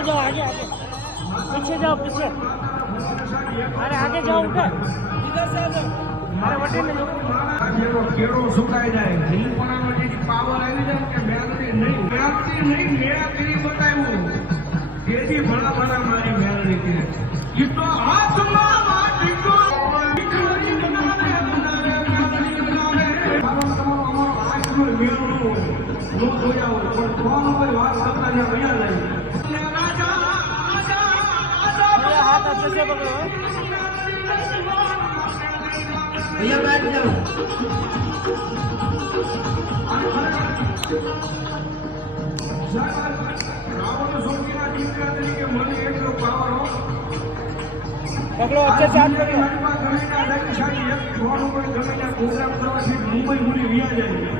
आगे जाओ आगे आगे पीछे जाओ पीछे अरे आगे जाओ उठे इधर से आ जाओ अरे वटे में જેવો કેળો સુકાઈ જાય લીલપણાનો જે પાવર આવી જાય કે મેલડી નહીં મેળા કરી બતાવ્યું તેથી ભલા ભલા મારી મેલડી કે ઈ તો હાથમાં માટી કો વિકરી બનાવે મેલડી બનાવે અમારો આજનો મેળો નો જોયા હોય પણ ફોન ઉપર વાત કરતા જ્યાં ભૈયા જાય રાજા ये हाथ अच्छे से पकड़ो ભૈયા બાદ જાઓ રાવણ સોમજીના દીકરા તરીકે મને એટલો પાવર હો पकड़ो अच्छे से हाथ पकड़ो મુંબઈ મુંબઈ વિયા જાય